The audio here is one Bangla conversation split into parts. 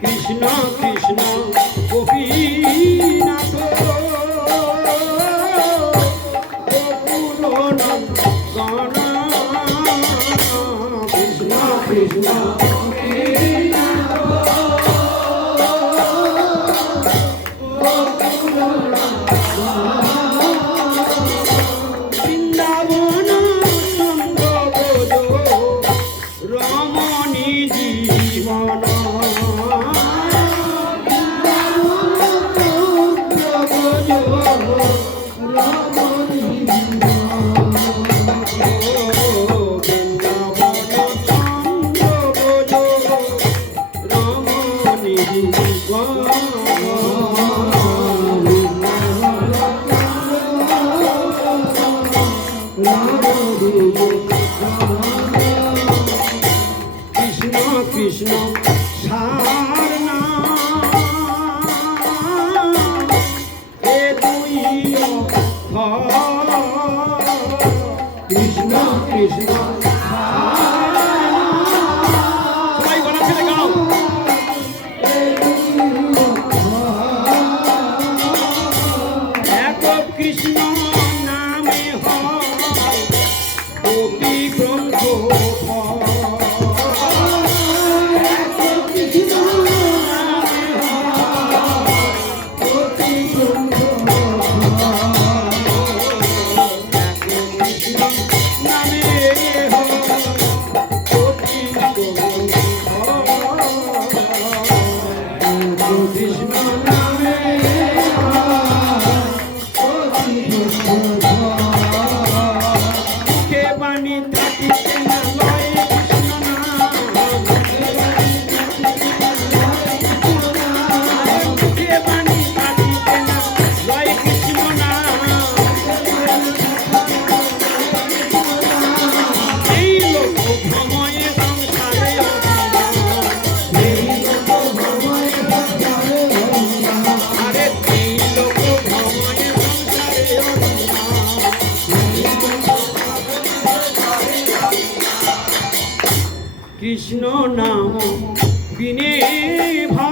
কৃষ্ণ কৃষ্ণ দুই কৃষ্ণ কৃষ্ণ। কৃষ্ণ নাম বিনে ভা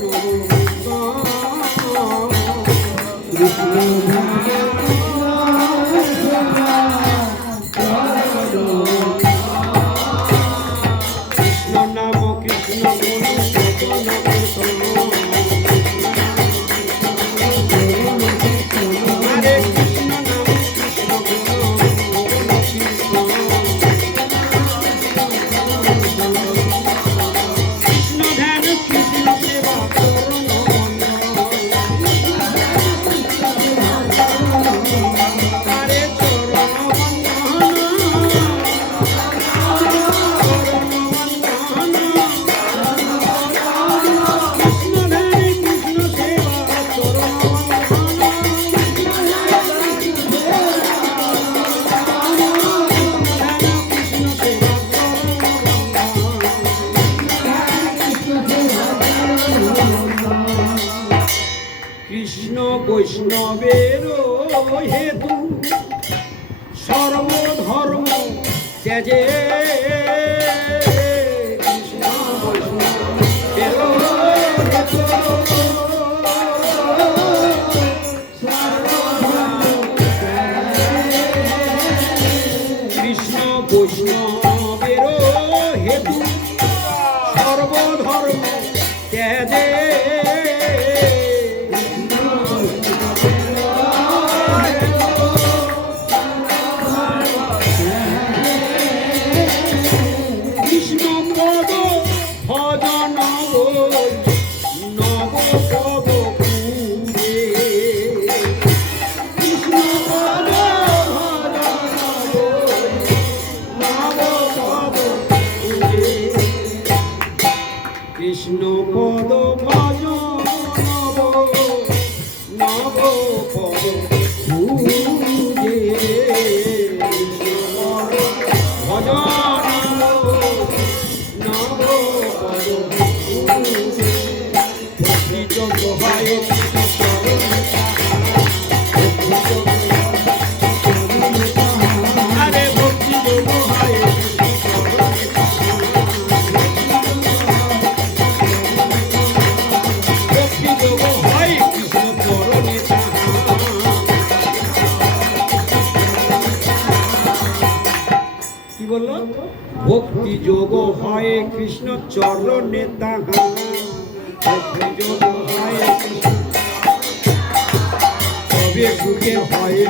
Thank you. মানবের হেতু সর্বধর্ম ত্যাজে No Pada কৃষ্ণ চরণে তাহা তবে সুখে হয়